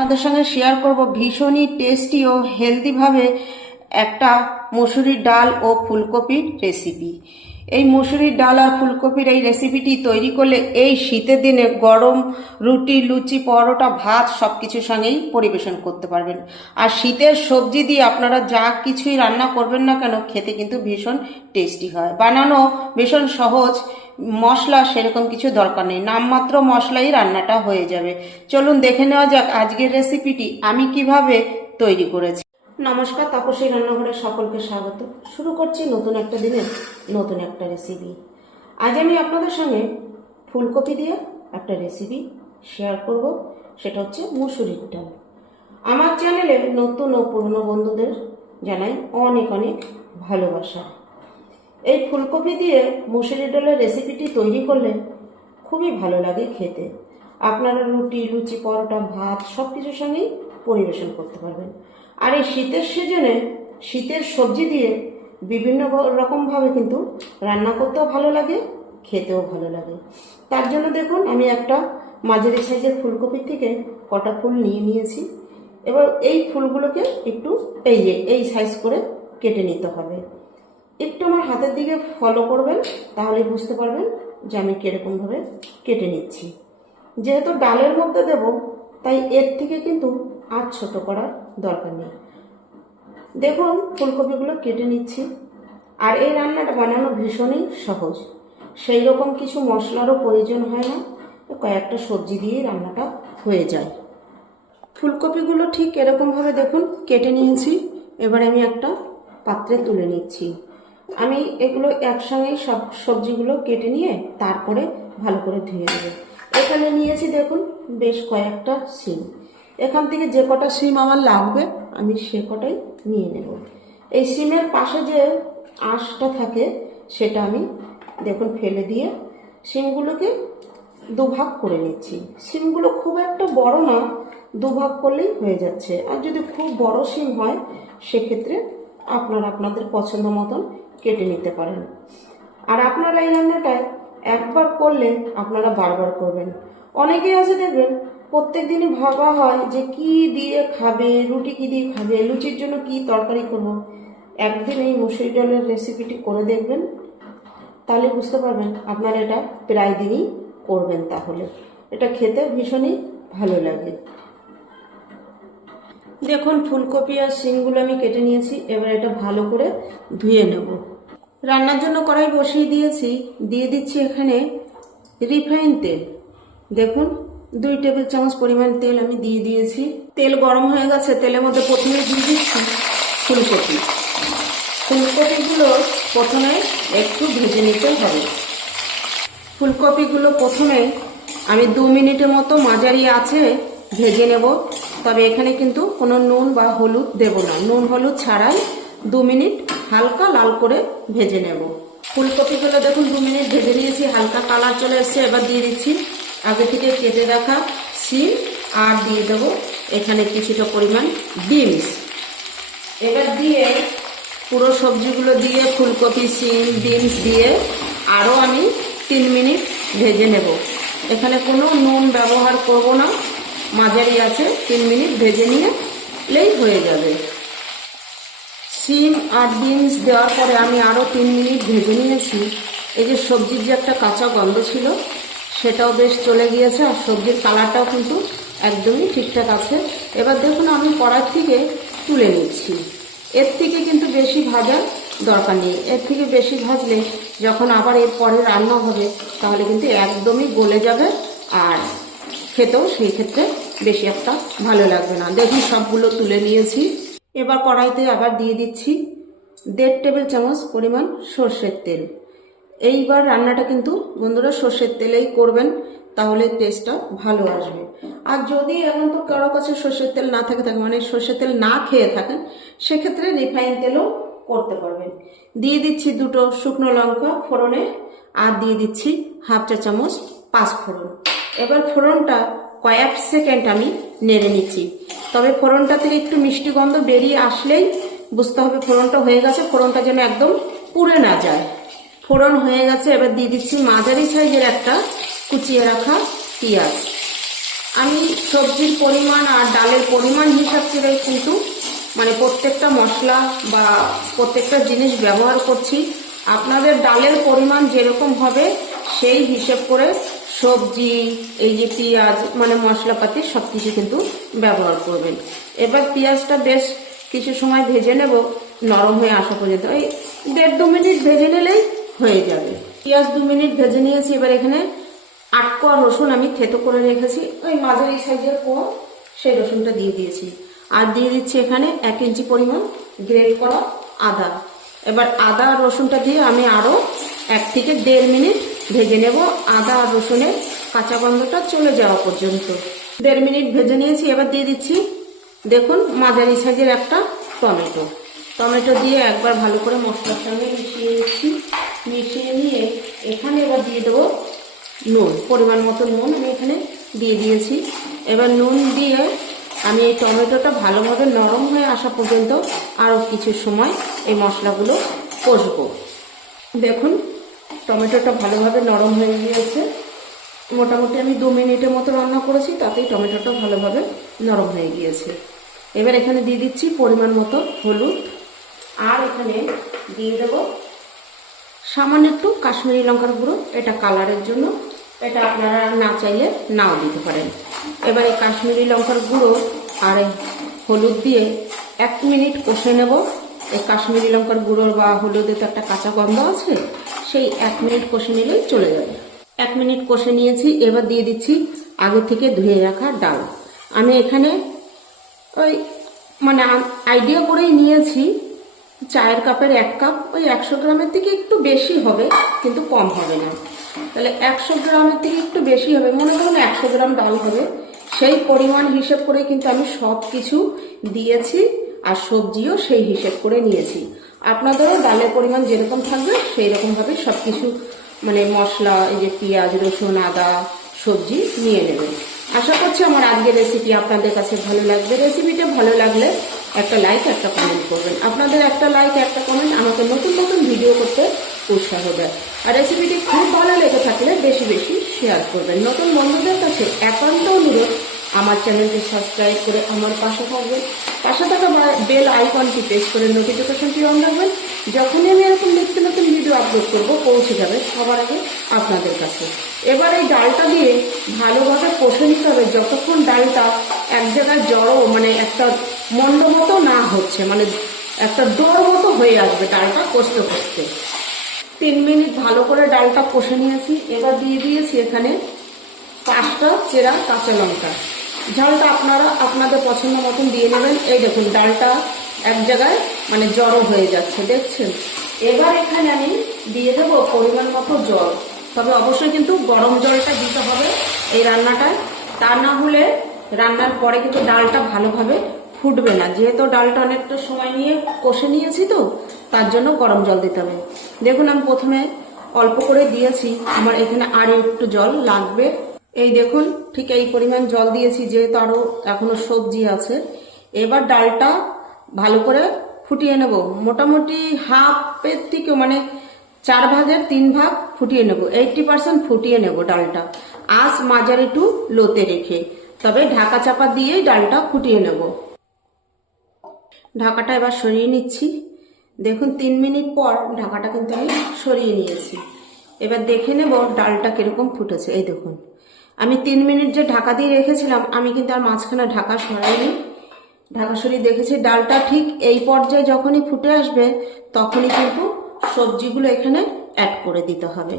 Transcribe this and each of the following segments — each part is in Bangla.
আপনাদের সঙ্গে শেয়ার করব ভীষণই টেস্টি ও হেলদিভাবে একটা মুসুরির ডাল ও ফুলকপির রেসিপি এই মুসুরির ডাল আর ফুলকপির এই রেসিপিটি তৈরি করলে এই শীতের দিনে গরম রুটি, লুচি, পরোটা, ভাত সব কিছুর সঙ্গেই পরিবেশন করতে পারবেন। আর শীতের সবজি দিয়ে আপনারা যা কিছুই রান্না করবেন না কেন, খেতে কিন্তু ভীষণ টেস্টি হয়। বানানো ভীষণ সহজ, মশলা সেরকম কিছু দরকার নেই, নামমাত্র মশলাই রান্নাটা হয়ে যাবে। চলুন দেখে নেওয়া যাক আজকের রেসিপিটি আমি কীভাবে তৈরি করেছি। নমস্কার, তাপসী রান্নাঘরে সকলকে স্বাগত। শুরু করছি নতুন একটা দিনের নতুন একটা রেসিপি আজ আমি আপনাদের সঙ্গে ফুলকপি দিয়ে একটা রেসিপি শেয়ার করব, সেটা হচ্ছে মুসুরির ডাল। আমার চ্যানেলে নতুন ও পুরনো বন্ধুদের জানাই অনেক অনেক ভালোবাসা। এই ফুলকপি দিয়ে মুসুরি ডালের রেসিপিটি তৈরি করলে খুবই ভালো লাগে খেতে। আপনারা রুটি, লুচি, পরোটা, ভাত সব কিছুর সঙ্গেই পরিবেশন করতে পারবেন। আর এই শীতের সিজনে শীতের সবজি দিয়ে বিভিন্ন রকমভাবে কিন্তু রান্না করতেও ভালো লাগে, খেতেও ভালো লাগে। তার জন্য দেখুন, আমি একটা মাঝারি সাইজের ফুলকপির থেকে কটা ফুল নিয়ে নিয়েছি। এবার এই ফুলগুলোকে একটু এই যে, এই সাইজ করে কেটে নিতে হবে। একটু আমার হাতের দিকে ফলো করবেন, তাহলে বুঝতে পারবেন যে আমি কীরকমভাবে কেটে নিচ্ছি। যেহেতু ডালের মধ্যে দেব, তাই এর থেকে কিন্তু আর ছোট করার দরকার নেই। দেখুন, ফুলকপিগুলো কেটে নিচ্ছি। আর এই রান্নাটা বানানো ভীষণই সহজ। সেই রকম কিছু মশলারও প্রয়োজন হয় না। কয়েকটা সবজি দিয়েই রান্নাটা হয়ে যায়। ফুলকপিগুলো ঠিক এরকমভাবে দেখুন, কেটে নিয়েছি। এবার আমি একটা পাত্রে তুলে নিচ্ছি। আমি এগুলো একসঙ্গেই সব সবজিগুলো কেটে নিয়ে তারপরে ভালো করে ধুয়ে দেবো এখানে নিয়েছি দেখুন, বেশ কয়েকটা সিম। এখান থেকে যে কটা সিম আমার লাগবে, আমি সে কটাই নিয়ে নেব। এই সিমের পাশে যে আঁশটা থাকে, সেটা আমি দেখুন ফেলে দিয়ে সিমগুলোকে দুভাগ করে নিচ্ছি। সিমগুলো খুব একটা বড় না, দুভাগ করলেই হয়ে যাচ্ছে। আর যদি খুব বড় সিম হয়, সেক্ষেত্রে আপনারা আপনাদের পছন্দ মতন কেটে নিতে পারেন। আর আপনারা এই রান্নাটায় একবার করলে আপনারা বারবার করবেন। অনেকেই আছে দেখবেন প্রত্যেক দিনই ভাবা হয় যে কি দিয়ে খাবে, রুটি কি দিয়ে খাবে, লুচির জন্য কি তরকারি করব। একদিন এই মুসুরি ডালের রেসিপিটি করে দেখবেন, তাহলে বুঝতে পারবেন আপনারা এটা প্রায় দিনই করবেন তাহলে। এটা খেতে ভীষণই ভালো লাগে। দেখুন, ফুলকপি আর শিমগুলো আমি কেটে নিয়েছি, এবার এটা ভালো করে ধুয়ে নেব। রান্নার জন্য কড়াই বসিয়ে দিয়েছি, দিয়ে দিচ্ছি এখানে রিফাইন তেল। দেখুন দুই টেবিল চামচ পরিমাণ তেল আমি দিয়ে দিয়েছি। তেল গরম হয়ে গেছে, তেলের মধ্যে প্রথমে দিয়ে দিচ্ছি ফুলকপি। ফুলকপিগুলো প্রথমে একটু ভেজে নিতে হবে। ফুলকপিগুলো প্রথমে আমি দু মিনিটের মতো মাঝারি আছে ভেজে নেব। তবে এখানে কিন্তু কোনো নুন বা হলুদ দেব না। নুন হলুদ ছাড়াই দু মিনিট হালকা লাল করে ভেজে নেব। ফুলকপিগুলো দেখুন দু মিনিট ভেজে নিয়েছি, হালকা কালার চলে এসছে। এবার দিয়ে দিচ্ছি আগে থেকে কেটে রাখা সিম আর দিয়ে দেবো এখানে কিছুটা পরিমাণ বিনস। এবার দিয়ে পুরো সবজিগুলো দিয়ে ফুলকপি সিম বিনস দিয়ে আরও আমি তিন মিনিট ভেজে নেব। এখানে কোনো নুন ব্যবহার করব না। মাঝারি আছে, তিন মিনিট ভেজে নিলেই হয়ে যাবে। সিম আর বিনস দেওয়ার পরে আমি আরও তিন মিনিট ভেজে নিয়েছি। এই যে সবজির যে একটা কাঁচা গন্ধ ছিল সেটাও বেশ চলে গিয়েছে আর সবজির কালারটাও কিন্তু একদমই ঠিকঠাক আছে। এবার দেখুন, আমি কড়াই থেকে তুলে নিচ্ছি। এর থেকে কিন্তু বেশি ভাজার দরকার নেই। এর থেকে বেশি ভাজলে যখন আবার এর পরে রান্না হবে, তাহলে কিন্তু একদমই গলে যাবে আর খেতেও সেই ক্ষেত্রে বেশি একটা ভালো লাগবে না। দেখুন, সবগুলো তুলে নিয়েছি। এবার কড়াইতে আবার দিয়ে দিচ্ছি দেড় টেবিল চামচ পরিমাণ সর্ষের তেল। এইবার রান্নাটা কিন্তু বন্ধুরা সর্ষের তেলেই করবেন, তাহলে টেস্টটা ভালো আসবে। আর যদি এমন তো কারও কাছে সর্ষের তেল না থাকে থাকে মানে সর্ষের তেল না খেয়ে থাকেন, সেক্ষেত্রে রিফাইন তেলও করতে পারবেন। দিয়ে দিচ্ছি দুটো শুকনো লঙ্কা ফোড়নে, আর দিয়ে দিচ্ছি হাফ চা চামচ পাঁচ ফোড়ন। এবার ফোড়নটা কয়েক সেকেন্ড আমি নেড়ে নিচ্ছি। তবে ফোড়নটা থেকে একটু মিষ্টি গন্ধ বেরিয়ে আসলেই বুঝতে হবে ফোড়নটা হয়ে গেছে, ফোড়নটা যেন একদম পুড়ে না যায়। ফোড়ন হয়ে গেছে, এবার দিয়ে দিচ্ছি মাঝারি সাইজের একটা কুচিয়ে রাখা পেঁয়াজ। আমি সবজির পরিমাণ আর ডালের পরিমাণ হিসাব করে কিন্তু মানে প্রত্যেকটা মশলা বা প্রত্যেকটা জিনিস ব্যবহার করছি। আপনাদের ডালের পরিমাণ যেরকম হবে, সেই হিসেব করে সবজি, এই যে পেঁয়াজ মানে মশলাপাতি সব কিছু কিন্তু ব্যবহার করবেন। এবার পেঁয়াজটা বেশ কিছু সময় ভেজে নেব, নরম হয়ে আসা পর্যন্ত। ওই দেড় দু মিনিট ভেজে নিলেই হয়ে যাবে। পেঁয়াজ দু মিনিট ভেজে নিয়েছি, এবার এখানে আট কোয়া রসুন আমি থেতো করে রেখেছি। ওই মাঝারি সাইজের কোয়া সেই রসুনটা দিয়ে দিয়েছি। আর দিয়ে দিচ্ছি এখানে এক ইঞ্চি পরিমাণ গ্রেট করা আদা। এবার আদা আর রসুনটা দিয়ে আমি আরও এক থেকে দেড় মিনিট ভেজে নেব। আদা আর রসুনের কাঁচা গন্ধটা চলে যাওয়া পর্যন্ত। দেড় মিনিট ভেজে নিয়েছি, এবার দিয়ে দিচ্ছি দেখুন মাঝারি সাইজের একটা টমেটো। টমেটো দিয়ে একবার ভালো করে মশলার সঙ্গে মিশিয়ে নিচ্ছি। এখানে এবার দিয়ে দেবো নুন, পরিমাণ মতো নুন আমি এখানে দিয়ে দিয়েছি। এবার নুন দিয়ে আমি এই টমেটোটা ভালোভাবে নরম হয়ে আসা পর্যন্ত আরও কিছু সময় এই মশলাগুলো কষবো। দেখুন, টমেটোটা ভালোভাবে নরম হয়ে গিয়েছে। মোটামুটি আমি দু মিনিটের মতো রান্না করেছি, তাতেই টমেটোটা ভালোভাবে নরম হয়ে গিয়েছে। এবার এখানে দিয়ে দিচ্ছি পরিমাণ মতো হলুদ। আর এখানে দিয়ে দেবো সামান্য একটু কাশ্মীরি লঙ্কার গুঁড়ো, এটা কালারের জন্য। এটা আপনারা না চাইলে নাও দিতে পারেন। এবার এই কাশ্মীরি লঙ্কার গুঁড়ো আর এই হলুদ দিয়ে এক মিনিট কষে নেব। এই কাশ্মীরি লঙ্কার গুঁড়োর বা হলুদে তো একটা কাঁচা গন্ধ আছে, সেই এক মিনিট কষে নিলেই চলে যাবে। এক মিনিট কষে নিয়েছি, এবার দিয়ে দিচ্ছি আগে থেকে ধুয়ে রাখা ডাল। আমি এখানে ওই মানে আইডিয়া করেই নিয়েছি চায়ের কাপের এক কাপ ওই একশো গ্রামের থেকে একটু বেশি হবে, কিন্তু কম হবে না। তাহলে একশো গ্রামের থেকে একটু বেশি হবে, মনে করুন একশো গ্রাম ডাল হবে। সেই পরিমাণ হিসেব করে কিন্তু আমি সব কিছু দিয়েছি আর সবজিও সেই হিসেব করে নিয়েছি। আপনাদেরও ডালের পরিমাণ যেরকম থাকবে সেই রকমভাবে সব কিছু মানে মশলা, এই যে পেঁয়াজ, রসুন, আদা, সবজি নিয়ে নেবেন। আশা করছি আমার আজকের রেসিপি আপনাদের কাছে ভালো লাগবে। রেসিপিটা ভালো লাগলে একটা লাইক একটা কমেন্ট করবেন। আপনাদের একটা লাইক একটা কমেন্ট আমাকে নতুন নতুন ভিডিও করতে উৎসাহ দেয়। আর রেসিপিটি খুব ভালো লেগে থাকলে বেশি বেশি শেয়ার করবেন। নতুন বন্ধুদের কাছে একান্ত অনুরোধ, আমার চ্যানেলটি সাবস্ক্রাইব করে আমার পাশে থাকবেন। পাশে থাকা বেল আইকনটি প্রেস করে নোটিফিকেশনটি অন রাখবেন। যখনই আমি এরকম নিত্য নতুন ভিডিও আপলোড করব, পৌঁছে যাবে সবার আগে আপনাদের কাছে। এবার এই ডালটা দিয়ে ভালোভাবে কষে নিতে হবে। যতক্ষণ ডালটা এক জায়গায় জড়ো মানে একটা মন্ড মতো না হচ্ছে মানে একটা ডোর মতো হয়ে আসবে ডালটা কষতে কষতে। তিন মিনিট ভালো করে ডালটা কষে নিয়েছি, এবার দিয়ে দিয়েছি এখানে পাঁচটা চেরা কাঁচা লঙ্কা। ঝালটা আপনারা আপনাদের পছন্দ মতন দিয়ে নেবেন। এই দেখুন, ডালটা এক জায়গায় মানে জড়ো হয়ে যাচ্ছে, দেখছেন? এবার এখানে আমি দিয়ে দেবো পরিমাণ মতো জল। তবে অবশ্যই কিন্তু গরম জলটা দিতে হবে এই রান্নাটায়। তা না হলে রান্নার পরে কিন্তু ডালটা ভালোভাবে ফুটবে না। যেহেতু ডালটা অনেকটা সময় নিয়ে কষে নিয়েছি তো, তার জন্য গরম জল দিতে হবে। দেখুন, আমি প্রথমে অল্প করে দিয়েছি। আমার এখানে আরও একটু জল লাগবে। এই দেখুন, ঠিক এই পরিমাণ জল দিয়েছি, যেহেতু আরও এখনও সবজি আছে। এবার ডালটা ভালো করে ফুটিয়ে নেব। মোটামুটি হাফের থেকে মানে চার ভাগের তিন ভাগ ফুটিয়ে নেব। এইটটি পার্সেন্ট ফুটিয়ে নেব ডালটা। আঁচ মাঝারি টু লোতে রেখে। তবে ঢাকা চাপা দিয়েই ডালটা ফুটিয়ে নেব। ঢাকাটা এবার সরিয়ে নিচ্ছি। দেখুন, তিন মিনিট পর ঢাকাটা কিন্তু আমি সরিয়ে নিয়েছি। এবার দেখে নেব ডালটা কীরকম ফুটেছে। এই দেখুন, আমি তিন মিনিট যে ঢাকা দিয়ে রেখেছিলাম, আমি কিন্তু আর মাঝখানে ঢাকা সরাইনি। ঢাকা সরিয়ে দেখেছি ডালটা ঠিক এই পর্যায়ে যখনই ফুটে আসবে, তখনই কিন্তু সবজিগুলো এখানে অ্যাড করে দিতে হবে।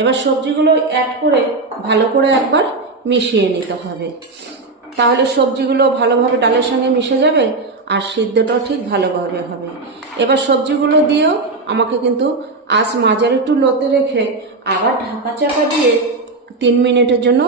এবার সবজিগুলো অ্যাড করে ভালো করে একবার মিশিয়ে নিতে হবে। তাহলে সবজিগুলো ভালোভাবে ডালের সঙ্গে মিশে যাবে আর সিদ্ধটাও ঠিক ভালোভাবে হবে। এবার সবজিগুলো দিয়েও আমাকে কিন্তু আজ মাঝারি একটু লোতে রেখে আবার ঢাকা চাপা দিয়ে তিন মিনিটের জন্য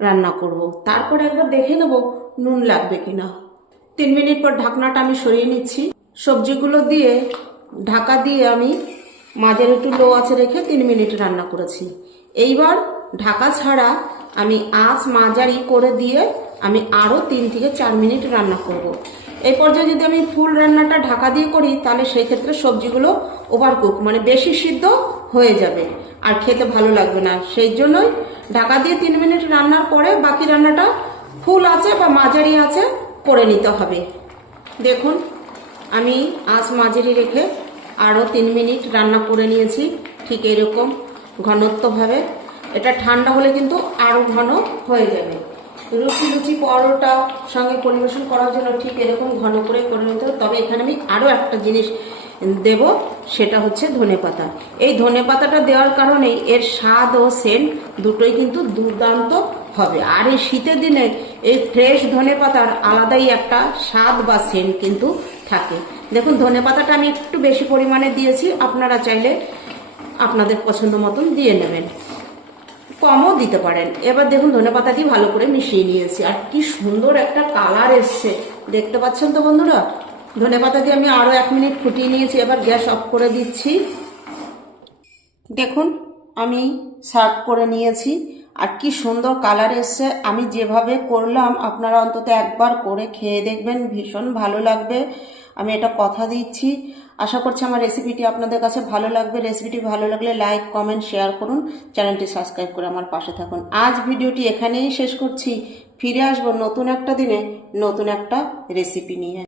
রান্না করব। তারপর একবার দেখে নেব নুন লাগবে কিনা। তিন মিনিট পর ঢাকনাটা আমি সরিয়ে নিচ্ছি। সবজিগুলো দিয়ে ঢাকা দিয়ে আমি মাঝের একটু লো আছে রেখে তিন মিনিট রান্না করেছি। এইবার ঢাকা ছাড়া আমি আঁচ মাঝারি করে দিয়ে আমি আরও তিন থেকে চার মিনিট রান্না করব। এই পর্যায়ে যদি আমি ফুল রান্নাটা ঢাকা দিয়ে করি, তাহলে সেই ক্ষেত্রে সবজিগুলো ওভারকুক মানে বেশি সিদ্ধ হয়ে যাবে আর খেতে ভালো লাগবে না। সেই জন্যই ঢাকা দিয়ে তিন মিনিট রান্নার পরে বাকি রান্নাটা ফুল আছে বা মাঝারি আছে করে নিতে হবে। দেখুন, আমি আঁচ মাঝারি রেখে আরও তিন মিনিট রান্না করে নিয়েছি। ঠিক এরকম ঘনত্বভাবে এটা ঠান্ডা হলে কিন্তু আরও ঘন হয়ে যাবে। রুটি, লুচি, পরোটা সঙ্গে পরিবেশন করার জন্য ঠিক এরকম ঘন করে করে নিতে হবে। তবে এখানে আমি আরও একটা জিনিস দেব, সেটা হচ্ছে ধনেপাতা এই ধনেপাতাটা দেওয়ার কারণেই এর স্বাদ ও সেন্ট দুটোই কিন্তু দুর্দান্ত হবে। আর এই শীতের দিনে এই ফ্রেশ ধনেপাতার আলাদাই একটা স্বাদ বা সেন্ট কিন্তু থাকে। দেখুন ধনেপাতাটা আমি একটু বেশি পরিমাণে দিয়েছি, আপনারা চাইলে আপনাদের পছন্দ মতন দিয়ে নেবেন। কমও দিতে পারেন। এবার দেখুন ধনেপাতা দিয়ে ভালো করে মিশিয়ে নিয়েছি। আর কি সুন্দর একটা কালার এসছে। দেখতে পাচ্ছেন তো বন্ধুরা? ধনেপাতা দিয়ে আমি আরও এক মিনিট ফুটিয়ে নিয়েছি। এবার গ্যাস অফ করে দিচ্ছি। দেখুন, আমি সার্ভ করে নিয়েছি। আর কি সুন্দর কালার এসছে। আমি যেভাবে করলাম, আপনারা অন্তত একবার করে খেয়ে দেখবেন। ভীষণ ভালো লাগবে। আমি এটা কথা দিচ্ছি। আশা করছি আমার রেসিপিটি আপনাদের কাছে ভালো লাগবে। রেসিপিটি ভালো লাগলে লাইক কমেন্ট শেয়ার করুন। চ্যানেলটি সাবস্ক্রাইব করে আমার পাশে থাকুন। আজ ভিডিওটি এখানেই শেষ করছি। ফিরে আসব নতুন একটা দিনে নতুন একটা রেসিপি নিয়ে।